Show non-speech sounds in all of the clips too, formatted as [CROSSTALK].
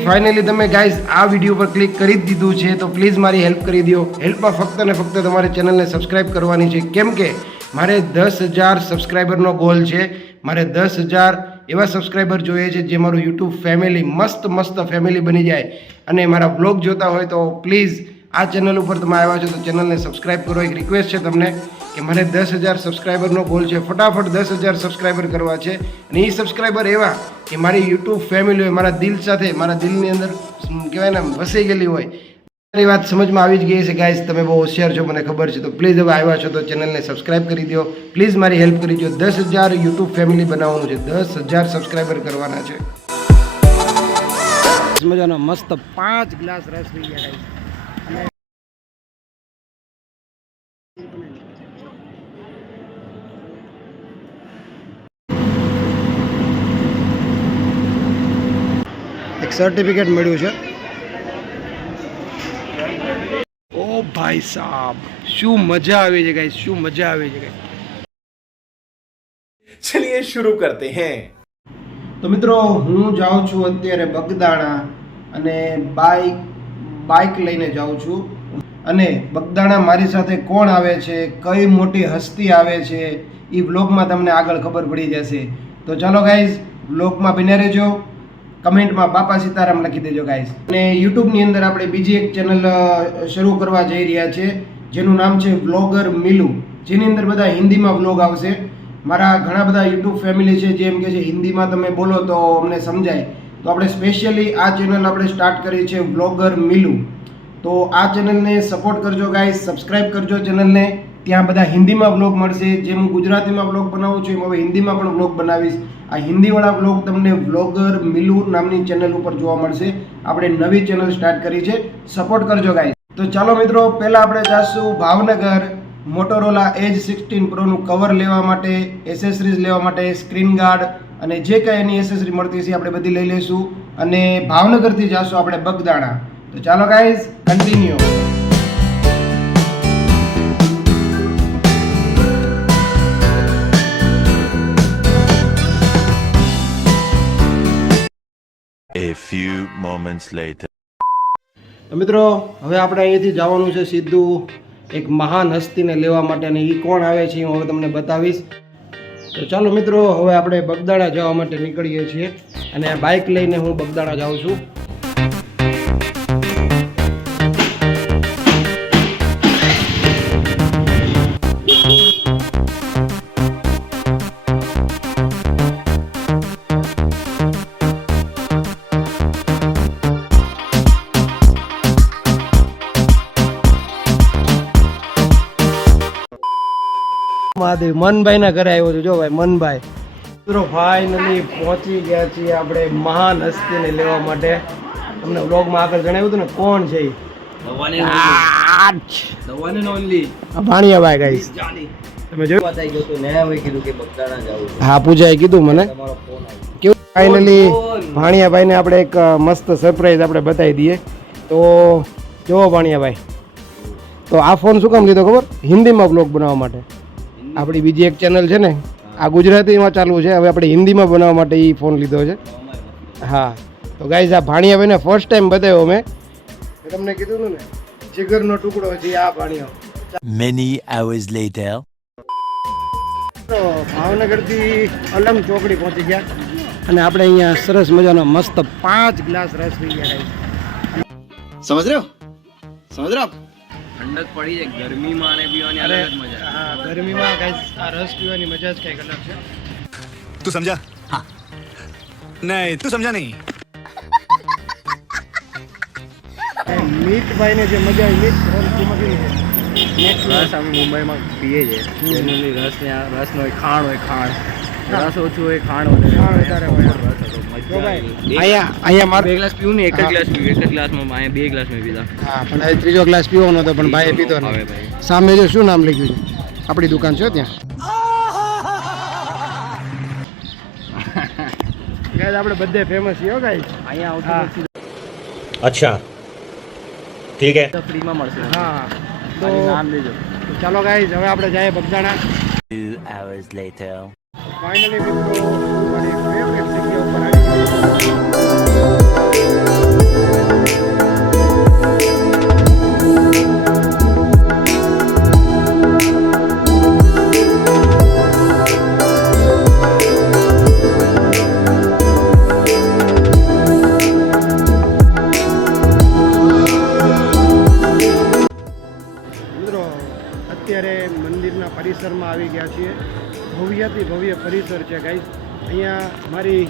Finally તમે guys આ video પર ક્લિક કરી જ દીધું છે, તો પ્લીઝ મારી હેલ્પ કરી દો. હેલ્પમાં ફક્ત ને ફક્ત તમારે ચેનલને સબસ્ક્રાઇબ કરવાની છે. કેમ કે મારે દસ હજાર સબસ્ક્રાઈબરનો ગોલ છે. મારે દસ હજાર એવા સબસ્ક્રાઈબર જોઈએ છે જે મારું યુટ્યુબ ફેમિલી મસ્ત મસ્ત ફેમિલી બની જાય. અને મારા બ્લોગ જોતા હોય તો પ્લીઝ આ ચેનલ ઉપર તમે આવ્યા છો તો ચેનલને સબસ્ક્રાઇબ કરો. એક રિક્વેસ્ટ છે તમને કે મને દસ હજાર સબસ્ક્રાઈબરનો ગોલ છે. ફટાફટ દસ હજાર સબસ્ક્રાઈબર કરવા છે. અને એ સબસ્ક્રાઈબર એવા કે મારી યુટ્યુબ ફેમિલી હોય, મારા દિલ સાથે, મારા દિલની અંદર કહેવાય ને, વસાઈ ગયેલી હોય. મારી વાત સમજમાં આવી જ ગઈ છે ગાઈઝ તમે બહુ હોશિયાર છો, મને ખબર છે. તો પ્લીઝ હવે આવ્યા છો તો ચેનલને સબસ્ક્રાઇબ કરી દો. પ્લીઝ મારી હેલ્પ કરી દો. દસ હજાર યુટ્યુબ ફેમિલી બનાવવાનું છે. દસ હજાર સબસ્ક્રાઈબર કરવાના છે. મજાનો મસ્ત પાંચ ગ્લાસ રસ થઈ ગયા, guys. એક સર્ટિફિકેટ મળ્યું છે. ઓ ભાઈ સાહેબ શું મજા આવી છે ગાઈસ શું મજા આવી છે ગાઈસ ચલિए શરૂ કરતે હૈ. તો મિત્રો હું જાઉં છું અત્યારે બગદાણા અને બાઈક બાઇક લઈને જાઉં છું. અને બગદાણા મારી સાથે કોણ આવે છે, કઈ મોટી હસ્તી આવે છે એ વ્લોગમાં તમને આગળ ખબર પડી જશે. તો ચાલો ગાઈઝ બ્લોગમાં બને રહેજો. કમેન્ટમાં બાપા સીતારામ લખી દેજો ગાઈઝ અને યુટ્યુબની અંદર આપણે બીજી એક ચેનલ શરૂ કરવા જઈ રહ્યા છે, જેનું નામ છે વ્લોગર મિલુ. જેની અંદર બધા હિન્દીમાં વ્લોગ આવશે. મારા ઘણા બધા યુટ્યુબ ફેમિલી છે જેમ કે છે, હિન્દીમાં તમે બોલો તો અમને સમજાય. તો આપણે સ્પેશિયલી આ ચેનલ આપણે સ્ટાર્ટ કરી છે વ્લોગર મિલુ. તો આ ચેનલને સપોર્ટ કરજો ગાઈઝ સબસ્ક્રાઇબ કરજો ચેનલને ત્યાં બધા હિન્દીમાં બ્લોગ મળશે. જેમ હું ગુજરાતીમાં બ્લોગ બનાવું છું, એમ હવે હિન્દીમાં પણ વ્લોગ બનાવીશ. આ હિન્દીવાળા વ્લોગ તમને વ્લોગર મિલુ નામની ચેનલ ઉપર જોવા મળશે. આપણે નવી ચેનલ સ્ટાર્ટ કરી છે. સપોર્ટ કરજો ગાઈઝ તો ચાલો મિત્રો, પહેલાં આપણે જાશું ભાવનગર મોટોરોલા એજ સિક્સટીન પ્રોનું કવર લેવા માટે એસેસરીઝ લેવા માટે સ્ક્રીન ગાર્ડ અને જે કાંઈ એની એસેસરી મળતી છે આપણે બધી લઈ લઈશું. અને ભાવનગરથી જઈશું આપણે બગદાણા. તો ચાલો guys continue A few moments later. તો મિત્રો હવે આપણે અહીંયાથી જવાનું છે સીધું એક મહાન હસ્તીને લેવા માટે અને એ કોણ આવે છે હું હવે તમને બતાવીશ. તો ચાલો મિત્રો, હવે આપણે બગદાણા જવા માટે નીકળીએ છીએ અને બાઇક લઈને હું બગદાણા જાઉં છું. મહાદેવ. મનભાઈ ના ઘરે આવ્યો છું. જો ભાઈ મનભાઈ. મિત્રો ફાઇનલી પહોંચી ગયા છીએ આપણે મહાન હસ્તીને લેવા માટે. તમને વ્લોગમાં આગળ જણાવ્યું હતું ને કોણ છે ભાણિયાભાઈ ગાઈસ. તમે જોયું? હા પૂજાએ કીધું મને. કેવું? ફાઇનલી ભાણિયાભાઈને આપણે એક મસ્ત સરપ્રાઈઝ આપણે બતાવી દઈએ. તો જુઓ ભાણિયાભાઈ. તો આ ફોન શું કામ લીધો ખબર? હિન્દીમાં બ્લોગ બનાવવા માટે. આપણી બીજી એક ચેનલ છે ને આ ગુજરાતીમાં ચાલુ છે. હવે આપણે હિન્દીમાં બનાવવા માટે એ ફોન લીધો છે. હા. તો ગાઈઝ આ ભાણિયા ભાઈને ફર્સ્ટ ટાઈમ બતાવ્યો મેં. તમને કીધું ને જીગરનો ટુકડો છે આ ભાણિયો. મેની અવર્સ લેટર તો ભાવનગરથી અલમ ચોકડી પહોંચી ગયા. અને આપણે અહીંયા સરસ મજાનો મસ્ત પાંચ ગ્લાસ રસ પી ગયા સમજ રહ્યો? સમજ રહ્યો ઠંડક પડી છે ગરમીમાં અને પીવાની અલગ મજા. ગરમીમાં કઈ આ રસ પીવાની મજા જ કંઈક અલગ છે. તું સમજા? હા. નહીં તું સમજા નહીં. મીઠભાઈ ને જે મજા આવી મીઠ રસ પીવાની રસ અમે મુંબઈમાં પીએ છીએ. જનરલી રસ ને રસનો હોય ખાણ હોય ખાણ. રસ ઓછું હોય ખાણ વધારે હોય. સામે જો શું નામ લખ્યું છે? આપણી દુકાન છે ત્યાં. [LAUGHS] આપણે બધે ફેમસ છીએ ગાઈસ. અહીંયા અચ્છા. ઠીક હે. ફ્રીમાં મળશે. હા. તો ચાલો ગાઈસ હવે આપણે જઈએ બગદાણા. ફાઇનલી અત્યારે મંદિરના પરિસરમાં આવી ગયા છીએ. ભવ્યથી ભવ્ય પરિસર છે ગાઈઝ અહીંયા મારી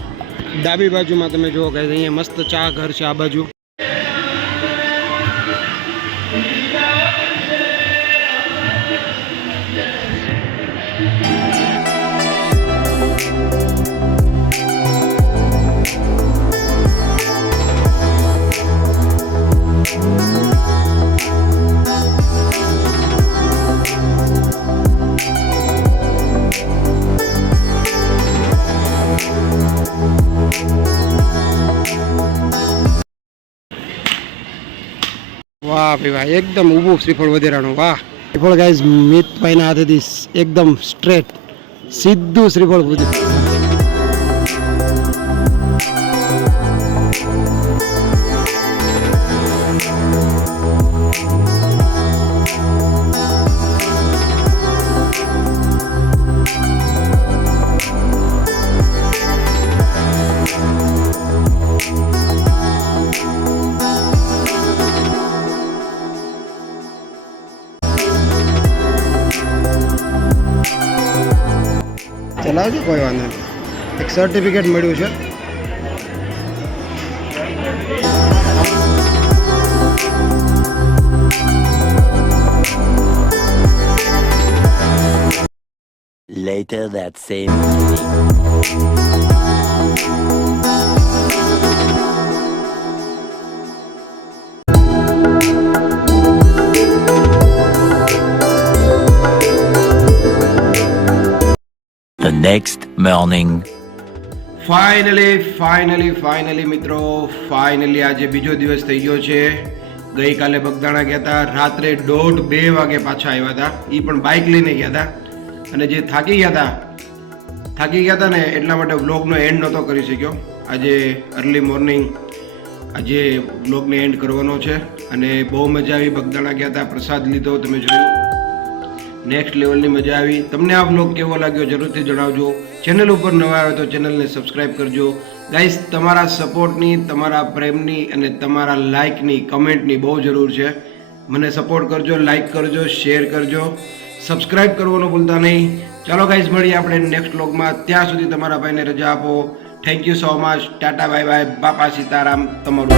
ડાબી બાજુમાં તમે જુઓ ગાઈઝ અહીંયા મસ્ત ચા ઘર છે આ બાજુ. વાહ ભાઈ વાહ, એકદમ ઊભું શ્રીફળ વધેરાનું વાહ. શ્રીફળ ગાઈઝ મિતભાઈના હાથેથી એકદમ સ્ટ્રેટ સીધું શ્રીફળ વધ્યું ચલાવજો કોઈ વાંધો નહીં એક સર્ટિફિકેટ મળ્યું છે Later that same evening. Next morning. Finally finally finally મિત્રો ફાઇનલી આજે બીજો દિવસ થઈ ગયો છે. ગઈકાલે બગદાણા ગયા હતા, રાત્રે દોઢ બે વાગે પાછા આવ્યા હતા. એ પણ બાઇક લઈને ગયા હતા. અને જે થાકી ગયા હતા, થાકી ગયા હતા ને, એટલા માટે વ્લોગનો એન્ડ નહોતો કરી શક્યો. આજે અર્લી મોર્નિંગ આજે વ્લોગને એન્ડ કરવાનો છે. અને બહુ મજા આવી, બગદાણા ગયા હતા, પ્રસાદ લીધો, તમે જોયું. નેક્સ્ટ લેવલની મજા આવી. તમને આ બ્લોગ કેવો લાગ્યો જરૂરથી જણાવજો. ચેનલ ઉપર નવા આવે તો ચેનલને સબસ્ક્રાઇબ કરજો. ગાઈસ તમારા સપોર્ટની તમારા પ્રેમની અને તમારા લાઇકની કમેન્ટની બહુ જરૂર છે. મને સપોર્ટ કરજો લાઇક કરજો શેર કરજો. સબસ્ક્રાઈબ કરવાનું ભૂલતા નહીં. ચાલો ગાઈઝ મળીએ આપણે નેક્સ્ટ બ્લોગમાં ત્યાં સુધી તમારા ભાઈને રજા આપો. Thank you so much ta-ta bye bye Bapa Sitaram, તમારું